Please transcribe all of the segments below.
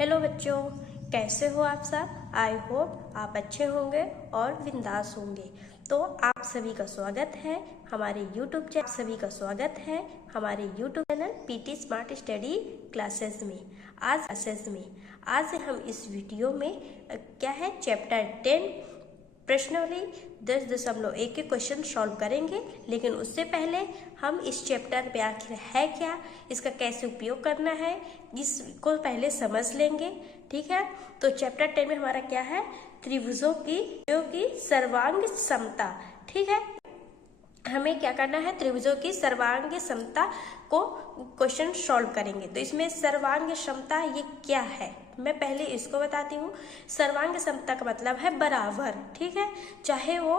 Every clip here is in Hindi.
हेलो बच्चों, कैसे हो आप सब। आई होप आप अच्छे होंगे और बिंदास होंगे। तो आप सभी का स्वागत है हमारे YouTube channel PT smart study classes में। आज हम इस वीडियो में क्या है चैप्टर 10 प्रश्नावली 10.1 के क्वेश्चन सॉल्व करेंगे। लेकिन उससे पहले हम इस चैप्टर पे आखिर है क्या, इसका कैसे उपयोग करना है, इसको पहले समझ लेंगे। ठीक है, तो चैप्टर 10 में हमारा क्या है, त्रिभुजों की सर्वांग समता। ठीक है, हमें क्या करना है, त्रिभुजों की सर्वांग समता को क्वेश्चन सॉल्व करेंगे। तो इसमें सर्वांग समता ये क्या है, मैं पहले इसको बताती हूँ। सर्वांग समता का मतलब है बराबर। ठीक है, चाहे वो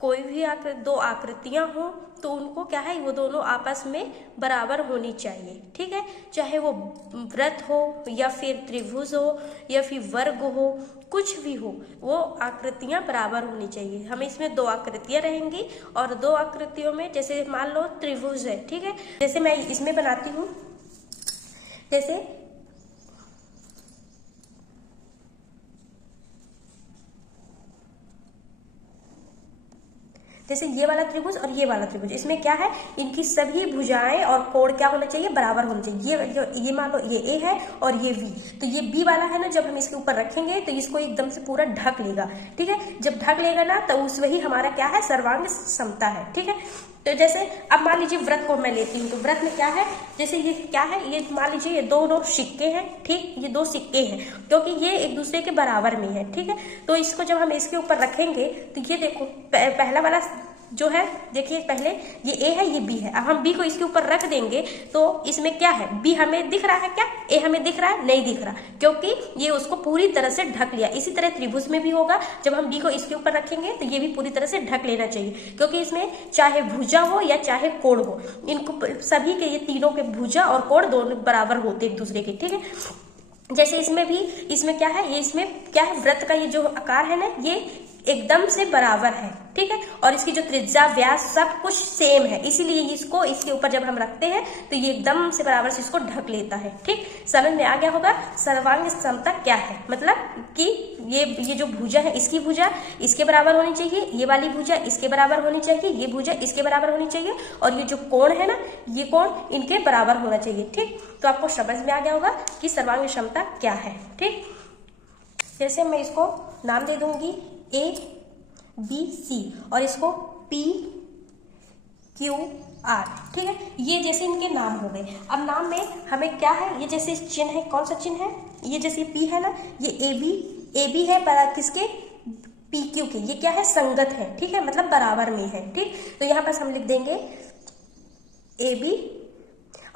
कोई भी दो आकृतियां हो तो उनको क्या है, वो दोनों आपस में बराबर होनी चाहिए। ठीक है, चाहे वो वृत्त हो या फिर त्रिभुज हो या फिर वर्ग हो, कुछ भी हो, वो आकृतियां बराबर होनी चाहिए। हमें इसमें दो आकृतियां रहेंगी और दो आकृतियों में जैसे मान लो त्रिभुज है। ठीक है, जैसे मैं इसमें बनाती हूँ, जैसे ये वाला त्रिभुज और ये वाला त्रिभुज, इसमें क्या है, इनकी सभी भुजाएं और कोण क्या होने चाहिए, बराबर होने चाहिए। ये मान लो ये ए है और ये बी, तो ये बी वाला है ना, जब हम इसके ऊपर रखेंगे तो इसको एकदम से पूरा ढक लेगा। ठीक है, जब ढक लेगा ना तो उस वही हमारा क्या है, सर्वांग समता है। ठीक है, तो जैसे अब मान लीजिए व्रत को मैं लेती हूँ, तो व्रत में क्या है, जैसे ये क्या है, ये मान लीजिए ये दो सिक्के हैं। ठीक, ये दो सिक्के हैं क्योंकि ये एक दूसरे के बराबर में है। ठीक है, तो इसको जब हम इसके ऊपर रखेंगे तो ये देखो पहला वाला जो है, देखिए पहले ये ए है ये बी है। अब हम बी को इसके ऊपर रख देंगे तो इसमें क्या है, बी हमें दिख रहा है क्या, ए हमें दिख रहा है, नहीं दिख रहा, क्योंकि ये उसको पूरी तरह से ढक लिया। इसी तरह त्रिभुज में भी होगा, जब हम बी को इसके ऊपर रखेंगे तो ये भी पूरी तरह से ढक लेना चाहिए, क्योंकि इसमें चाहे भुजा हो या चाहे कोण हो, इनको सभी के ये तीनों के भुजा और कोण दोनों बराबर होते एक दूसरे के। ठीक है, जैसे इसमें भी, इसमें क्या है, ये इसमें क्या है, वृत्त का ये जो आकार है ना, ये एकदम से बराबर है। ठीक है, और इसकी जो त्रिज्या व्यास सब कुछ सेम है, इसीलिए इसको इसके ऊपर जब हम रखते हैं तो ये एकदम से बराबर से इसको ढक लेता है। ठीक, समझ में आ गया होगा सर्वांग समता क्या है, मतलब कि ये जो भुजा है, इसकी भुजा इसके बराबर होनी चाहिए, ये वाली भुजा इसके बराबर होनी चाहिए, ये भुजा इसके बराबर होनी चाहिए, और ये जो कोण है ना, ये कोण इनके बराबर होना चाहिए। ठीक, तो आपको समझ में आ गया होगा कि सर्वांग समता क्या है। ठीक, जैसे मैं इसको नाम दे दूंगी ए बी सी और इसको पी क्यू आर। ठीक है, ये जैसे इनके नाम हो गए। अब नाम में हमें क्या है, ये जैसे चिन्ह है, कौन सा चिन्ह है, ये जैसे पी है ना, ये ए बी है पर किसके, पी क्यू के, ये क्या है, संगत है। ठीक है, मतलब बराबर में है। ठीक, तो यहाँ पर हम लिख देंगे ए बी,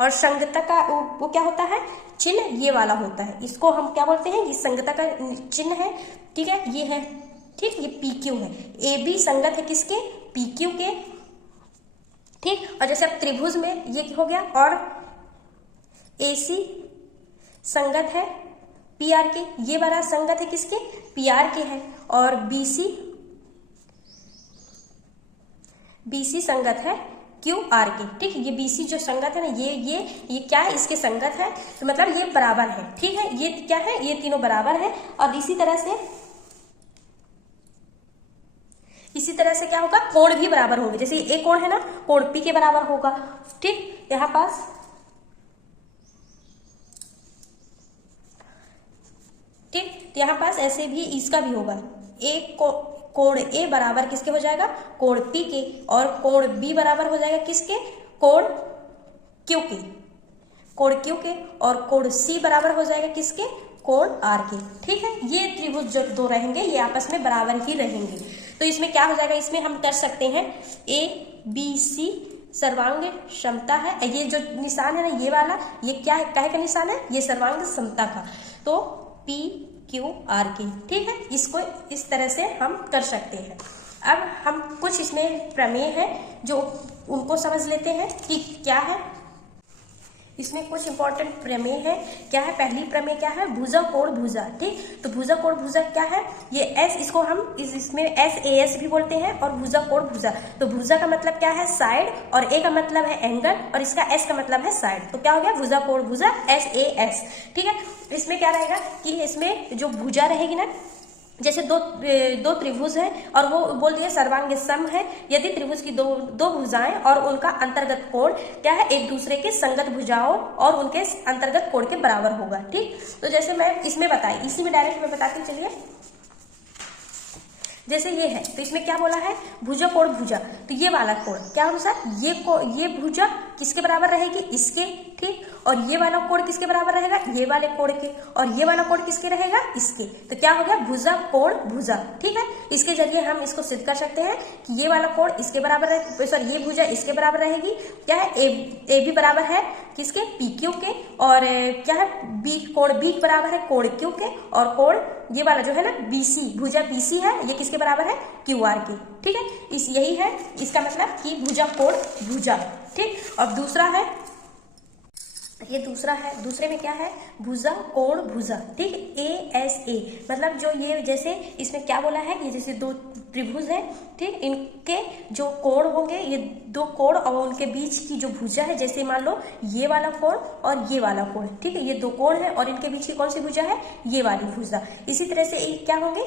और संगता का वो क्या होता है, चिन्ह ये वाला होता है, इसको हम क्या बोलते हैं, ये संगता का चिन्ह है। ठीक है, ये है, ठीक, ये पी क्यू है, ए बी संगत है किसके, पी क्यू के। ठीक, और जैसे अब त्रिभुज में ये हो गया, और ए सी संगत है पी आर के, ये वाला संगत है किसके, पी आर के है, और बी सी संगत है क्यू आर के। ठीक, ये बी सी जो संगत है ना, ये क्या है, इसके संगत है, तो मतलब ये बराबर है। ठीक है, ये क्या है, ये तीनों बराबर है। और इसी तरह से क्या होगा, कोण भी बराबर होंगे। जैसे ये कोण है ना, कोण पी के बराबर होगा। ठीक, यहां पास ठीक, तो यहां पास ऐसे भी इसका भी होगा, कोण ए बराबर किसके हो जाएगा, कोण पी के, और कोण बी बराबर हो जाएगा किसके, कोण क्यू के, और कोण सी बराबर हो जाएगा किसके, कोण आर के। ठीक है, ये त्रिभुज जो दो रहेंगे ये आपस में बराबर ही रहेंगे। तो इसमें क्या हो जाएगा, इसमें हम कर सकते हैं ए बी सी सर्वांग समता है। ये जो निशान है ना, ये वाला, ये क्या है, काहे का निशान है, ये सर्वांग समता का, तो पी क्यू आर के। ठीक है, इसको इस तरह से हम कर सकते हैं। अब हम कुछ इसमें प्रमेय है जो उनको समझ लेते हैं कि क्या है। इसमें कुछ इंपॉर्टेंट प्रमेय है। क्या है? पहली प्रमेय क्या है? भुजा कोण भुजा। ठीक, तो भुजा कोण भुजा क्या है? ये एस, इसको हम इसमें एस ए एस भी बोलते हैं, और भुजा कोण भुजा। तो भुजा का मतलब क्या है? साइड, और ए का मतलब है एंगल, और इसका एस का मतलब है साइड। तो क्या हो गया? भुजा कोण भुजा, एस ए एस। ठीक है, इसमें क्या रहेगा कि इसमें जो भुजा रहेगी ना, जैसे दो त्रिभुज है और वो बोल दिए सर्वांग सम है। यदि त्रिभुज की दो भुजाएं और उनका अंतर्गत कोण क्या है? एक दूसरे के संगत भुजाओं और उनके अंतर्गत कोण के बराबर होगा। ठीक, तो जैसे मैं इसमें बताई, इसी में डायरेक्ट मैं बताती हूँ। चलिए, जैसे ये है तो इसमें क्या बोला है? भुजा कोण भुजा। तो ये वाला कोण क्या अनुसार? ये भुजा किसके बराबर रहेगी? इसके। ठीक, और ये वाला कोण किसके बराबर रहेगा? ये वाले कोण के। और ये वाला कोण किसके रहेगा? इसके। तो क्या हो गया? भुजा कोण भुजा। ठीक है, इसके जरिए हम इसको सिद्ध कर सकते हैं कि ये वाला कोण इसके बराबर है, सॉरी ये भुजा इसके बराबर रहेगी। क्या है? ए भी बराबर है किसके? पी क्यू के। और क्या है? बी कोण बी बराबर है कोण क्यू के। और कोण ये वाला जो है ना बीसी, भुजा बीसी है, ये किसके बराबर है? क्यू आर के। ठीक है, यही है इसका मतलब कि भुजा कोण भुजा। ठीक, और दूसरा है, ये दूसरा है, दूसरे में क्या है? भुजा कोण भुजा। ठीक, ए एस ए, मतलब जो ये जैसे इसमें क्या बोला है कि जैसे दो त्रिभुज है, ठीक, इनके जो कोण होंगे, ये दो कोण और उनके बीच की जो भुजा है, जैसे मान लो ये वाला कोण और ये वाला कोण। ठीक है, ये दो कोण है और इनके बीच की कौन सी भुजा है? ये वाली भुजा। इसी तरह से क्या होंगे?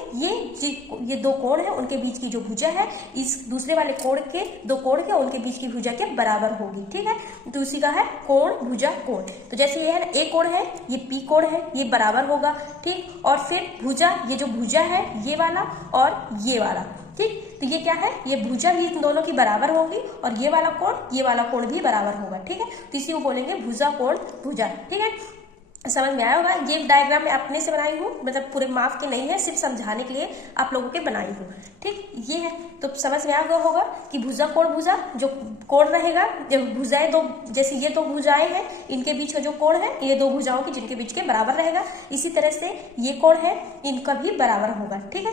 ये दो कोण है, उनके बीच की जो भुजा है इस दूसरे वाले कोण के, दो कोण के उनके बीच की भुजा के बराबर होगी। ठीक है, तो उसी का है कोण भुजा कोण। तो जैसे ये है ना, ए कोण है, ये पी कोण है, ये बराबर होगा। ठीक, और फिर भुजा, ये जो भुजा है ये वाला और ये वाला। ठीक, तो ये क्या है? ये भुजा भी इन दोनों की बराबर होगी और ये वाला कोण भी बराबर होगा। ठीक है, तो इसी को बोलेंगे भुजा कोण भुजा। ठीक है, समझ में आया होगा। ये डायग्राम मैं अपने से बनाई हूँ, मतलब पूरे माप के नहीं है, सिर्फ समझाने के लिए आप लोगों के बनाई हूँ। ठीक, ये है, तो समझ में आ गया होगा कि भुजा कोण भुजा, जो कोण रहेगा, जो भुजाएं दो, जैसे ये दो भुजाएं हैं, इनके बीच का जो कोण है ये दो भुजाओं के जिनके बीच के बराबर रहेगा। इसी तरह से ये कोण है, इनका भी बराबर होगा। ठीक है,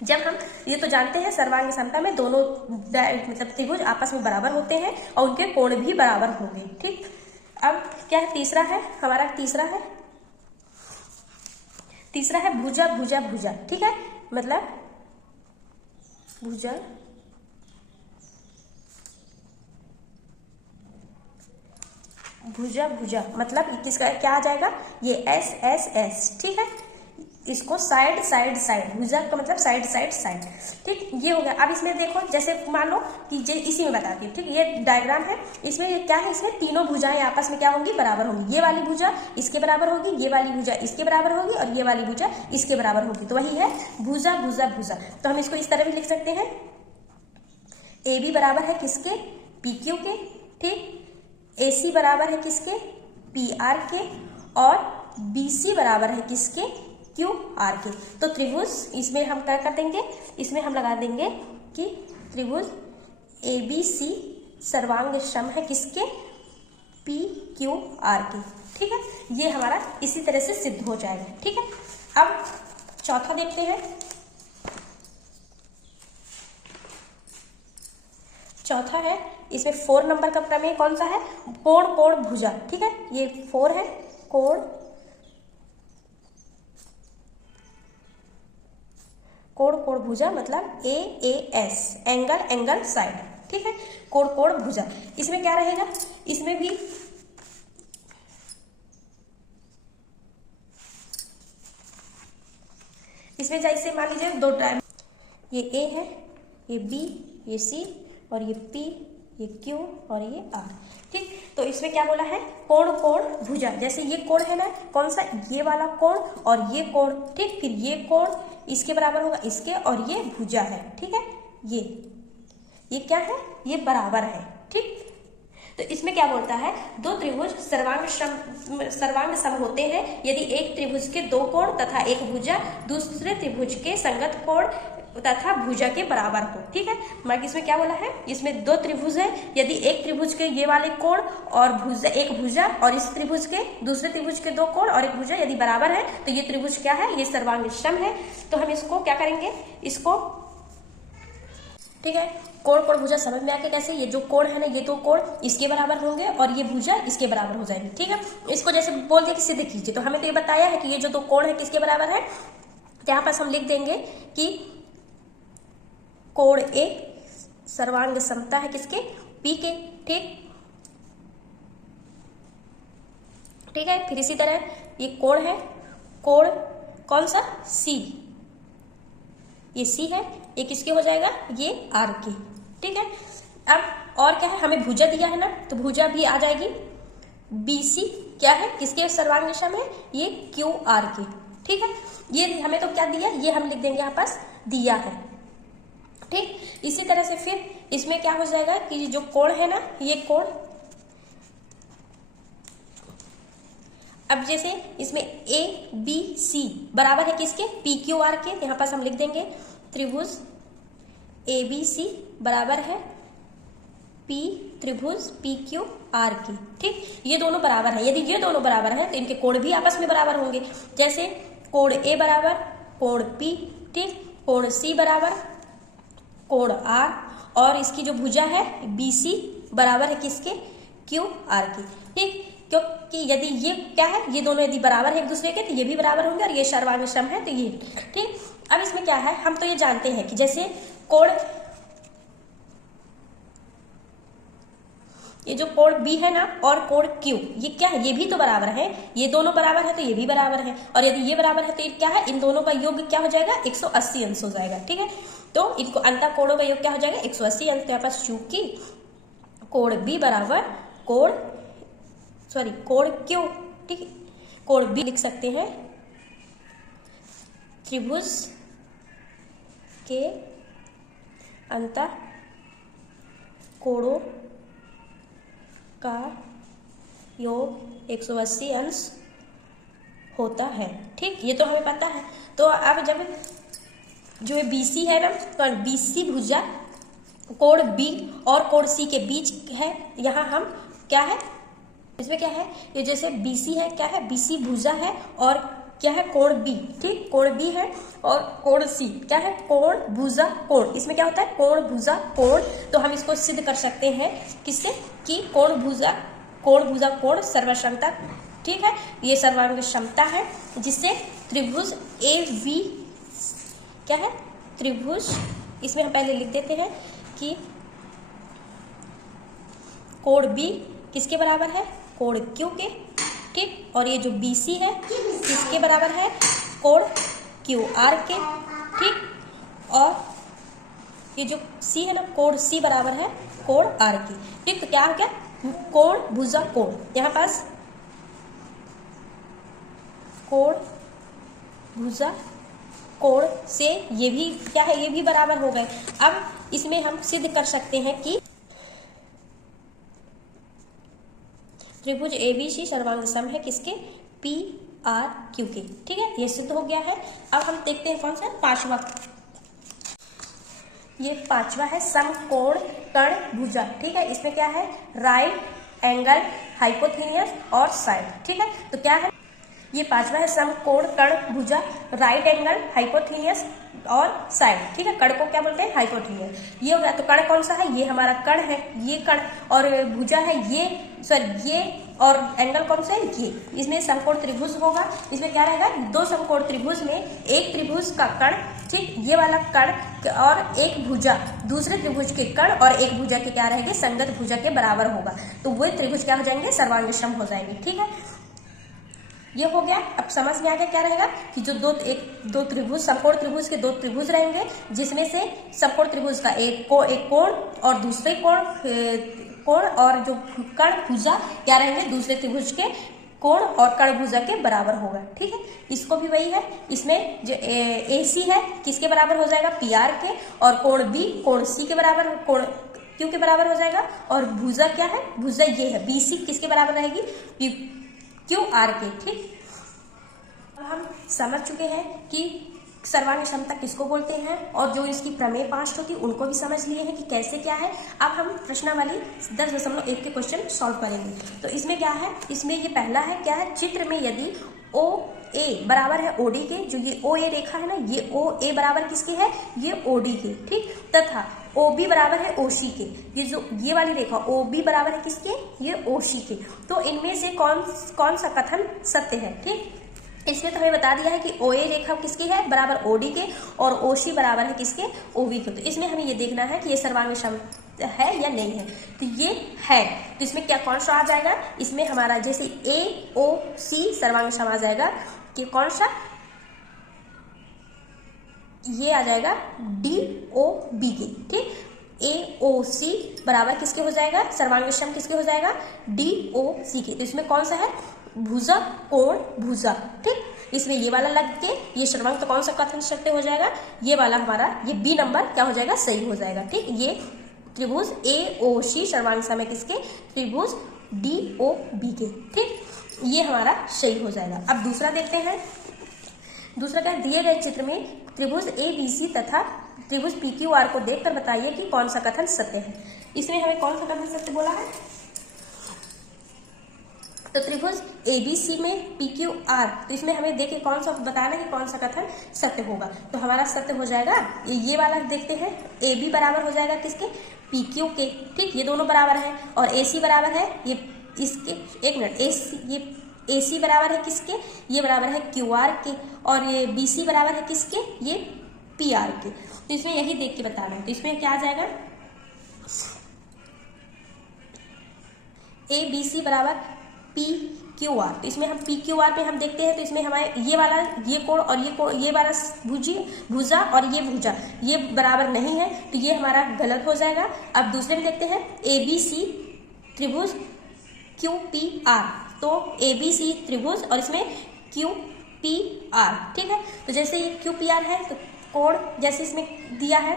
जब हम ये तो जानते हैं सर्वांग समता में दोनों मतलब त्रिभुज आपस में बराबर होते हैं और उनके कोण भी बराबर होंगे। ठीक, अब क्या है? तीसरा है हमारा, तीसरा है भुजा भुजा भुजा। ठीक है, मतलब भुजा भुजा भुजा, मतलब किसका क्या आ जाएगा? ये एस एस एस। ठीक है, इसको साइड साइड साइड, भुजा का मतलब साइड साइड साइड। ठीक, ये हो गया। अब इसमें देखो, जैसे मान लो कि इसी में बताती हूँ। ठीक, ये डायग्राम है, इसमें ये क्या है? इसमें तीनों भुजाएं आपस में क्या होंगी? बराबर होंगी। ये वाली भुजा इसके बराबर होगी, ये वाली भुजा इसके बराबर होगी और ये वाली भुजा इसके बराबर होगी। तो वही है भुजा भुजा भुजा। तो हम इसको इस तरह भी लिख सकते हैं, ए बी बराबर है किसके? पी क्यू के। ठीक, ए सी बराबर है किसके? पी आर के। और बी सी बराबर है किसके? क्यू आर के। तो त्रिभुज, इसमें हम क्या कर देंगे? इसमें हम लगा देंगे कि त्रिभुज ए बी सी सर्वांग सम है किसके? पी क्यू आर के। ठीक है, ये हमारा इसी तरह से सिद्ध हो जाएगा। ठीक है, अब चौथा देखते हैं। चौथा है, इसमें 4 नंबर का प्रमेय कौन सा है? कोण कोण भुजा। ठीक है, ये 4 है, कोण कोण कोण भुजा, मतलब A A S, angle angle side. ठीक है, कोण कोण भुजा। इसमें क्या रहेगा? इसमें भी जैसे मान लीजिए दो टाइम, ये ए है, ये बी, ये सी, और ये पी, ये क्यू और ये आर। ठीक, तो इसमें क्या बोला है? कोण कोण भुजा। जैसे ये कोण है ना, कौन सा? ये वाला कोण और ये कोण। ठीक, फिर ये कोण इसके बराबर होगा इसके, और ये भुजा है। ठीक है, ये क्या है? ये बराबर है। ठीक, तो इसमें क्या बोलता है? दो त्रिभुज सर्वांग सम होते हैं यदि एक त्रिभुज के दो कोण तथा एक भुजा दूसरे त्रिभुज के संगत कोण तथा भुजा के बराबर हो। ठीक है, मतलब इसमें क्या बोला है? इसमें दो त्रिभुज है, यदि एक त्रिभुज के ये वाले कोण और भुजा, एक भुजा, और इस त्रिभुज के दूसरे त्रिभुज के दो कोण और एक भुजा यदि बराबर है तो ये त्रिभुज क्या है? ये सर्वांग सम है। तो हम इसको क्या करेंगे? इसको ठीक है। कोण कोण भुजा समझ में आ गया कैसे, ये जो कोण है ना, ये दो कोण इसके बराबर होंगे और ये भुजा इसके बराबर हो जाएंगे। ठीक है, इसको जैसे बोल दिया कि सिद्ध कीजिए, तो हमें तो ये बताया है कि ये जो दो कोण है किसके बराबर है, तो यहाँ पास हम लिख देंगे कि कोण ए सर्वांग समता है किसके, पी के। ठीक है, फिर इसी तरह ये कोण है, कोण कौन सा, सी, ये सी है, ये किसके हो जाएगा, ये आर के। ठीक है, अब और क्या है, हमें भुजा दिया है ना, तो भुजा भी आ जाएगी BC, क्या है, किसके सर्वांग दिशा में, ये QR के। ठीक है, ये हमें तो क्या दिया, ये हम लिख देंगे यहाँ पास दिया है। ठीक, इसी तरह से फिर इसमें क्या हो जाएगा कि जो कोण है ना, ये कोण, अब जैसे इसमें ABC बराबर है किसके, PQR के, यहाँ पास हम लिख देंगे त्रिभुज ABC बराबर है P त्रिभुज PQR के। ठीक, ये दोनों बराबर है, यदि ये दोनों बराबर है तो इनके कोण भी आपस में बराबर होंगे। जैसे कोण A बराबर कोण P, ठीक, कोण C बराबर कोण R, और इसकी जो भुजा है BC बराबर है किसके, QR के। ठीक, क्योंकि यदि ये क्या है, ये दोनों यदि बराबर है एक दूसरे के तो ये भी बराबर होंगे, और ये सर्वांग सम है तो ये। ठीक, अब इसमें क्या है, हम तो ये जानते हैं कि जैसे कोण, ये जो कोण B है ना और कोण Q, ये क्या है, ये भी तो बराबर है, ये दोनों बराबर है तो ये भी बराबर है, और यदि ये बराबर है तो ये क्या है, इन दोनों का योग क्या हो जाएगा, 180 अंश हो जाएगा। ठीक है, तो इनको अंतः कोणों का योग क्या हो जाएगा, 180 अंश। यहाँ पास चूंकि कोण B बराबर कोण Q, ठीक है, कोण B लिख सकते हैं त्रिभुज के अंतः कोणों का योग 180 अंश होता है। ठीक, ये तो हमें पता है। तो अब जब जो है BC है ना, तो BC भुजा कोण B और कोण C के बीच है, यहाँ हम क्या है, इसमें क्या है, ये जैसे BC है, क्या है, BC भुजा है और क्या है, कोण B। ठीक, कोण B है और कोण C क्या है, कोण भुजा कोण, इसमें क्या होता है, कोण भुजा कोण। तो हम इसको सिद्ध कर सकते हैं किससे, कि कोण भुजा कोण सर्वसमता। ठीक है, ये सर्वांग क्षमता है, जिससे त्रिभुज AB क्या है, त्रिभुज, इसमें हम पहले लिख देते हैं कि कोण B किसके बराबर है, कोण Q के। ठीक, और ये जो BC है किसके बराबर है, कोण QR के। ठीक, और ये जो C है ना, कोण C बराबर है कोण R की। ठीक, तो क्या हो गया, कोण भुजा कोण, यहाँ पास कोण भुजा कोण से ये भी क्या है, ये भी बराबर हो गए। अब इसमें हम सिद्ध कर सकते हैं कि त्रिभुज ABC सर्वांग सम है किसके, PRQ के। ठीक है, ये सिद्ध हो गया है। अब हम देखते हैं कौन सा, पांचवा, ये पांचवा है समकोण कर्ण भुजा। ठीक है, इसमें क्या है, राइट एंगल हाइपोथेनियस और साइड। ठीक है, तो क्या है, ये पांचवा है समकोण कर्ण भुजा, राइट एंगल हाइपोथेनियस और साइड। ठीक है, कर्ण को क्या बोलते हैं, हाइपोथेनियस। ये हो गया, तो कर्ण कौन सा है, ये हमारा कर्ण है, ये कर्ण, और भुजा है ये, सॉरी ये, और एंगल कौन सा है, ये। इसमें समकोण त्रिभुज होगा, इसमें क्या रहेगा, दो समकोण त्रिभुज में एक त्रिभुज का कर्ण, ठीक, ये वाला कर्ण और एक भुजा दूसरे त्रिभुज के कर्ण और एक भुजा के क्या रहेंगे, संगत भुजा के बराबर होगा, तो वो त्रिभुज क्या हो जाएंगे, सर्वांग सम हो जाएंगे। ठीक है, ये हो गया। अब समझ में आ गया क्या रहेगा कि जो दो त्रिभुज, समकोण त्रिभुज के दो त्रिभुज रहेंगे, जिसमें से समकोण त्रिभुज का एक कोण और दूसरे कोण और जो कर्ण भुजा क्या रहेंगे, दूसरे त्रिभुज के कोण और कर्ण भुजा के बराबर होगा। ठीक है, इसको भी वही है, इसमें जो AC है किसके बराबर हो जाएगा, PR के, और कोण B कोण C के बराबर, कोण Q के बराबर हो जाएगा, और भुजा क्या है, भुजा ये है BC किसके बराबर रहेगी, QR के। ठीक, अब हम समझ चुके हैं कि सर्वांग क्षमता किसको बोलते हैं, और जो इसकी प्रमेय 5 होती उनको भी समझ लिए हैं कि कैसे क्या है। अब हम प्रश्नावली 10.1 के क्वेश्चन सॉल्व करेंगे। तो इसमें क्या है, इसमें ये पहला है, क्या है, चित्र में यदि OA बराबर है OD के, जो ये OA रेखा है ना, ये OA बराबर किसके है, ये OD के। ठीक, तथा OB बराबर है OC के, ये वाली रेखा OB बराबर है किसके, ये OC के। तो इनमें से कौन सा कथन सत्य है, ठीक। इसमें तो हमें बता दिया है कि OA रेखा किसकी है, बराबर OD के, और OC बराबर है किसके, OB के। तो इसमें हमें ये देखना है कि ये सर्वांग विषम है या नहीं है। तो ये है, तो इसमें क्या कौन सा आ जाएगा, इसमें हमारा जैसे AOC सर्वांग विषम आ जाएगा कि कौन सा, ये आ जाएगा DOB के, ठीक। AOC बराबर किसके हो जाएगा, सर्वांग विषम किसके हो जाएगा, DOC के। तो इसमें कौन सा है, भुजा कोण भुजा, ठीक। इसमें ये वाला लग के ये सर्वांग, तो कौन सा कथन सत्य हो जाएगा, ये वाला हमारा, ये B नंबर क्या हो जाएगा, सही हो जाएगा, ठीक। ये त्रिभुज AOC सर्वांग सम है किसके, त्रिभुज DOB के, ठीक। ये हमारा सही हो जाएगा। अब दूसरा देखते हैं। दूसरा क्या, दिए गए चित्र में त्रिभुज ABC तथा त्रिभुज PQR को देखकर बताइए कि कौन सा कथन सत्य है। इसमें हमें कौन सा कथन सत्य बोला है, तो त्रिभुज ABC में PQR, तो इसमें हमें देखिए कौन सा बताना है कि कौन सा कथन सत्य होगा। तो हमारा सत्य हो जाएगा ये वाला, देखते हैं AB बराबर हो जाएगा किसके, PQ के, ठीक। ये दोनों बराबर है, और AC बराबर है ये इसके, एक मिनट, ये AC बराबर है किसके, ये बराबर है QR के, और ये BC बराबर है किसके, ये PR के। तो इसमें यही देख के बताना है। तो इसमें क्या आ जाएगा, ABC बराबर PQR। तो इसमें हम PQR पे हम देखते हैं, तो इसमें हमारे ये वाला, ये कोण और ये कोण, ये वाला भुजा और ये भुजा, ये बराबर नहीं है, तो ये हमारा गलत हो जाएगा। अब दूसरे में देखते हैं ABC त्रिभुज QPR, तो ABC त्रिभुज और इसमें QPR, ठीक है। तो जैसे ये QPR है, तो कोण जैसे इसमें दिया है,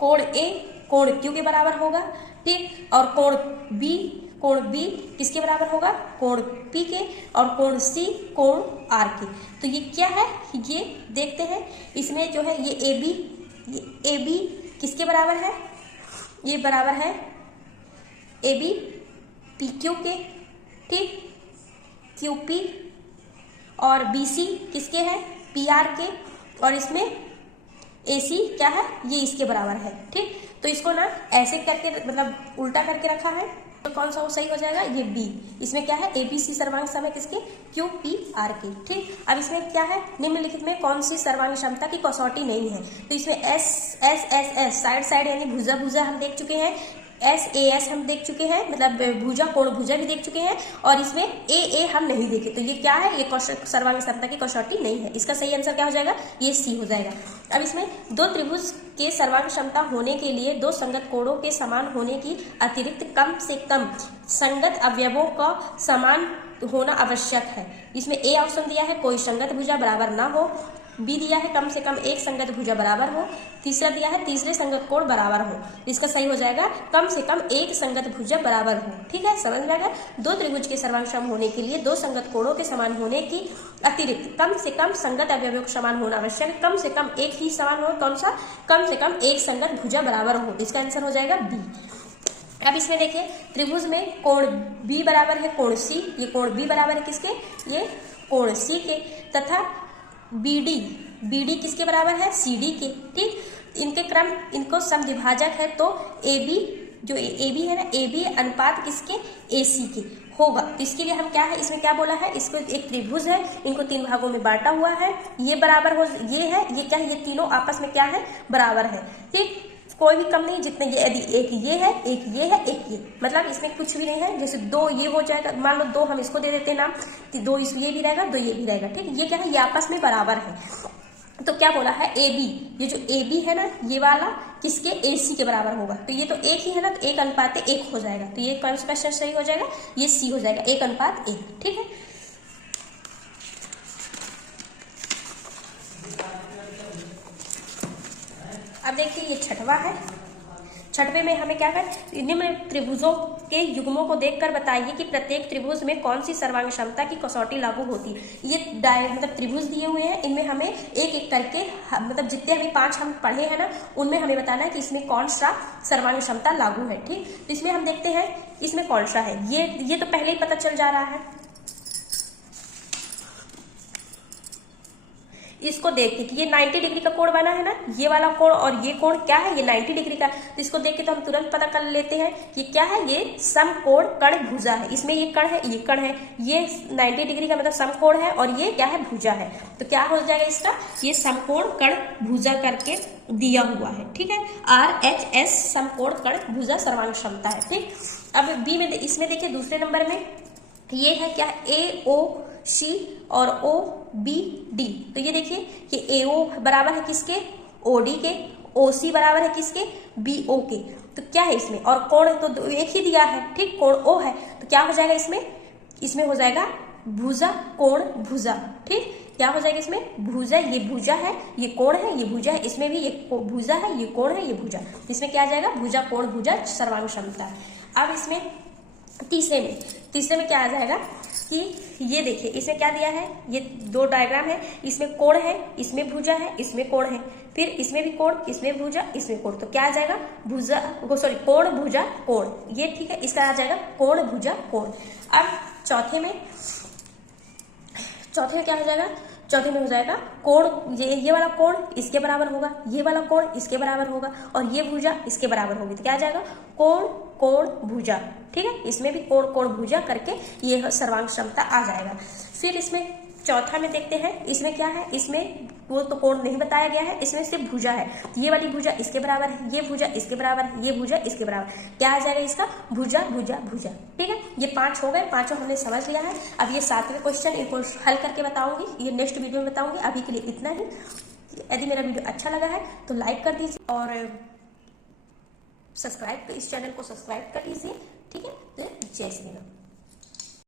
कोण A कोण Q के बराबर होगा, ठीक। और कोण B किसके बराबर होगा, कोण P के, और कोण C कोण R के। तो ये क्या है, ये देखते हैं। इसमें जो है ये AB किसके बराबर है, ये बराबर है AB PQ के, ठीक। QP और BC किसके हैं, PR के, और इसमें AC क्या है, ये इसके बराबर है, ठीक। तो इसको ना ऐसे करके, मतलब उल्टा करके रखा है, तो कौन सा वो सही हो जाएगा, ये B। इसमें क्या है, ABC सर्वांग सम है किसके, QPR के, ठीक। अब इसमें क्या है, निम्नलिखित में कौन सी सर्वांग क्षमता की कसौटी नहीं है। तो इसमें S साइड यानी भुजा हम देख चुके हैं, SAS हम देख चुके हैं, मतलब भुजा कोण भुजा भी देख चुके हैं, और इसमें AA हम नहीं देखे। तो ये क्या है, ये सर्वांग क्षमता की कसौटी नहीं है। इसका सही आंसर क्या हो जाएगा, ये C हो जाएगा। अब इसमें दो त्रिभुज के सर्वांग क्षमता होने के लिए दो संगत कोणों के समान होने की अतिरिक्त कम से कम संगत अवयवों का समान होना आवश्यक है। इसमें A ऑप्शन दिया है कोई संगत भुजा बराबर ना हो, B दिया है कम से कम एक संगत भुजा बराबर हो, तीसरा दिया है तीसरे संगत कोण बराबर हो। इसका सही हो जाएगा कम से कम एक संगत भुजा बराबर हो, ठीक है, समझ में आ गया। दो त्रिभुज के सर्वांग सम होने के लिए दो संगत कोणों के समान होने की अतिरिक्त कम से कम संगत अवयवों के समान होना आवश्यक है। कम से कम एक ही समान हो, कौन सा, कम से कम एक संगत भुजा बराबर हो। इसका आंसर हो जाएगा B। अब इसमें देखिए त्रिभुज में कोण B बराबर है कोण C, ये कोण B बराबर है किसके, ये कोण C के, तथा BD किसके बराबर है, CD के, ठीक। इनके क्रम, इनको समद्विभाजक है, तो AB जो AB है ना, AB अनुपात किसके, AC के होगा। तो इसके लिए हम क्या है, इसमें क्या बोला है, इसको एक त्रिभुज है, इनको तीन भागों में बांटा हुआ है, ये बराबर हो, ये है, ये क्या है, ये तीनों आपस में क्या है, बराबर है, ठीक। कोई भी कम नहीं, जितने ये, यदि एक ये है, एक ये है, एक ये, मतलब इसमें कुछ भी नहीं है। जैसे दो ये हो जाएगा, मान लो दो हम इसको दे देते हैं नाम, कि दो इस ये भी रहेगा, दो ये भी रहेगा, ठीक। ये क्या है, ये आपस में बराबर है। तो क्या बोला है, AB, ये जो AB है ना, ये वाला किसके, AC के बराबर होगा। तो ये तो एक ही है ना, तो एक अनुपात एक हो जाएगा। तो ये कौन सा क्वेश्चन सही हो जाएगा, ये C हो जाएगा, एक अनुपात एक, ठीक है। अब देखिए ये छठवां है। छठवें में हमें क्या कर, निम्न त्रिभुजों के युग्मों को देखकर बताइए कि प्रत्येक त्रिभुज में कौन सी सर्वांग क्षमता की कसौटी लागू होती है। ये मतलब त्रिभुज दिए हुए हैं, इनमें हमें एक एक करके, मतलब जितने अभी 5 हम पढ़े हैं ना, उनमें हमें बताना है कि इसमें कौन सा सर्वांग क्षमता लागू है, ठीक। तो इसमें हम देखते हैं इसमें कौन सा है, ये तो पहले ही पता चल जा रहा है। इसको देख के कि ये 90 डिग्री का कोण बना है ना, ये वाला कोण और ये कोण क्या है, ये 90 डिग्री का। तो इसको देख के तो हम तुरंत पता कर लेते हैं कि क्या है, ये समकोण कर्ण भुजा है। इसमें ये कर्ण है, ये कर्ण है, ये 90 डिग्री का मतलब समकोण है और ये क्या है, भुजा है। तो क्या हो जाएगा इसका, ये समकोण कर्ण भुजा करके दिया हुआ है। ठीक है, RHS समकोण कर्ण भुजा सर्वांग क्षमता है। ठीक, अब बी में इसमें देखिए दूसरे नंबर में ये है क्या, AOC और OBD। तो ये देखिए कि AO बराबर है किसके, OD के, OC बराबर है किसके, BO के। तो क्या है इसमें, और कोण तो एक ही दिया है, ठीक, कोण O है। तो क्या हो जाएगा इसमें हो जाएगा भुजा कोण भुजा। ठीक, क्या हो जाएगा इसमें, भुजा, ये भुजा है, ये कोण है, ये भुजा है, इसमें भी ये भुजा है, ये कोण है, ये भुजा। इसमें क्या आ जाएगा, भुजा कोण भुजा सर्वांग क्षमता। अब इसमें तीसरे में क्या आ जाएगा कि ये देखिए इसमें क्या दिया है, ये दो डायग्राम है, इसमें कोण है, इसमें भुजा है, इसमें कोण है, फिर इसमें भी कोण, इसमें भुजा, इसमें कोण। तो क्या आ जाएगा, कोण भुजा कोण, ये ठीक है, इसका आ जाएगा कोण भुजा कोण। अब चौथे में क्या हो जाएगा, चौथे में हो जाएगा कोण, ये वाला कोण इसके बराबर होगा, ये वाला कोण इसके बराबर होगा और ये भुजा इसके बराबर होगी। तो क्या आ जाएगा, कोण कोण भुजा। ठीक है, इसमें भी कोण कोण भुजा करके ये सर्वांग क्षमता आ जाएगा। फिर इसमें चौथा में देखते हैं, इसमें क्या है, इसमें वो तो कोण नहीं बताया गया है, इसमें सिर्फ भुजा है। ये वाली भुजा इसके बराबर है, ये भुजा इसके बराबर है, ये भुजा इसके बराबर। क्या आ जाएगा इसका, भुजा भुजा भुजा। ठीक है, ये 5 हो गए, 5 हमने समझ लिया है। अब ये 7वें क्वेश्चन, इनको हल करके बताऊंगी, ये नेक्स्ट वीडियो में बताऊंगी। अभी के लिए इतना ही। यदि मेरा वीडियो अच्छा लगा है तो लाइक कर दीजिए और सब्सक्राइब, तो इस चैनल को सब्सक्राइब कर लीजिए। ठीक है, तो जय श्री राम।